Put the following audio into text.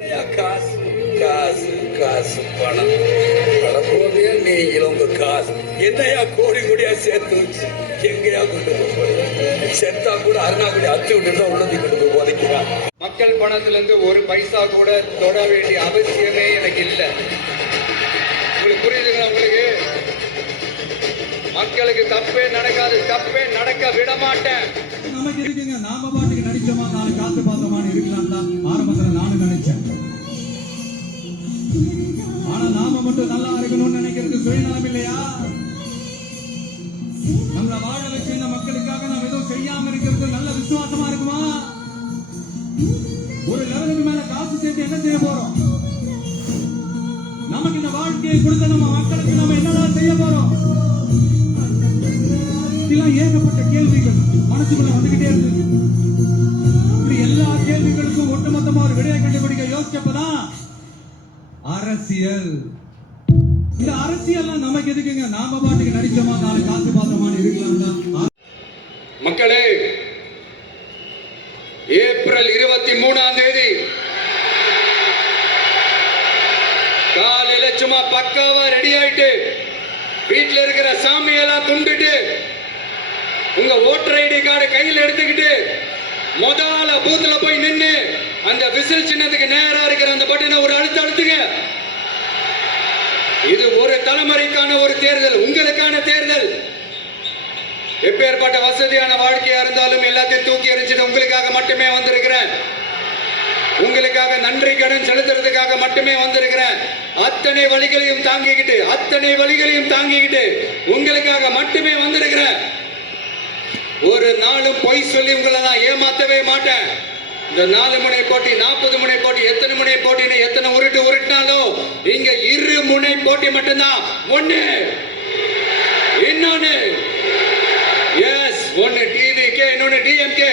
காசு காசு காசு பணம் போதே நீங்களும் உங்க காசு என்னையா கோடி கோடியா சேர்த்து வச்சு எங்கேயா கொண்டு போய் செத்தா கூட அருணாக்குடி அத்து விட்டு தான் உள்ளதை கொண்டு போய் உதைக்கிறான். மக்கள் பணத்துல இருந்து ஒரு பைசா கூட தொட வேண்டிய அவசியமே எனக்கு இல்லை. உங்களுக்கு புரியுதுங்களா? உங்களுக்கு மக்களுக்கு தப்பே நடக்காது, தப்பே நடக்க விட மாட்டேன். நமக்கு இருக்குங்க, நாம பாட்டுக்கு நடிச்சோமா நாலு காத்து பார்த்தோமான்னு இருக்கலாம் தான் ஆரம்பத்துல நானும் நினைச்சேன். ஆனா நாம மட்டும் நல்லா இருக்கணும்னு நினைக்கிறது சுயநலம் இல்லையா? நம்மள வாழ வச்சு இந்த மக்களுக்காக நம்ம எதுவும் செய்யாம இருக்கிறது நல்ல விசுவாசமா இருக்குமா? ஒரு லெவலுக்கு மேல காசு சேர்த்து என்ன செய்ய போறோம்? நமக்கு இந்த வாழ்க்கையை கொடுத்த நம்ம மக்களுக்கு நம்ம என்னதான் செய்ய போறோம்? இதெல்லாம் ஏகப்பட்ட கேள்விகள் மனசுக்குள்ள வந்துகிட்டே இருக்கு. இப்படி எல்லா கேள்விகளுக்கும் ஒட்டுமொத்தமா ஒரு விடையை கண்டுபிடிக்க யோசிச்சப்பதான் அரசியல். இந்த அரசியல் நமக்கு எதுக்குங்க? நாம பாட்டுக்கு நடிச்சோமா நாலு காசு பார்த்தோமான்னு இருக்கலாம் தான். மக்களே, ஏப்ரல் 23 காலையில சும்மா பக்காவா ரெடி ஆயிட்டு வீட்டுல இருக்கிற சாமியெல்லாம் கும்பிட்டு உங்க ஓட்டர் ஐடி கார்டை கையில் எடுத்துக்கிட்டு முதல்ல பூத்துல போய் நின்று அந்த விசில் சின்னத்துக்கு நேரா இருக்கிற அந்த பட்டனை ஒரு அழுத்துங்க. இது ஒரு தலைமுறைக்கான ஒரு தேர்தல், உங்களுக்கான தேர்தல். எப்பேற்பட்ட வசதியான வாழ்க்கையா இருந்தாலும் எல்லாத்தையும் தூக்கி எறிஞ்சிட்டு உங்களுக்காக மட்டுமே வந்திருக்கிறேன். உங்களுக்காக நன்றி கடன் செலுத்துறதுக்காக மட்டுமே வந்திருக்கிறேன். அத்தனை வழிகளையும் தாங்கிக்கிட்டு உங்களுக்காக மட்டுமே வந்திருக்கிறேன். ஒரு நாளும் பொய் சொல்லி உங்களை நான் ஏமாத்தவே மாட்டேன். இந்த 4 முனை போட்டி, 40 முனை போட்டி, எத்தனை முனை போட்டின்னு எத்தனை உருட்டினாலும் இங்க 2 முனை போட்டி மட்டும்தான். ஒண்ணு இன்னொன்னு, எஸ், ஒன்னு டிவிகே, இன்னொன்னு டிஎம்கே.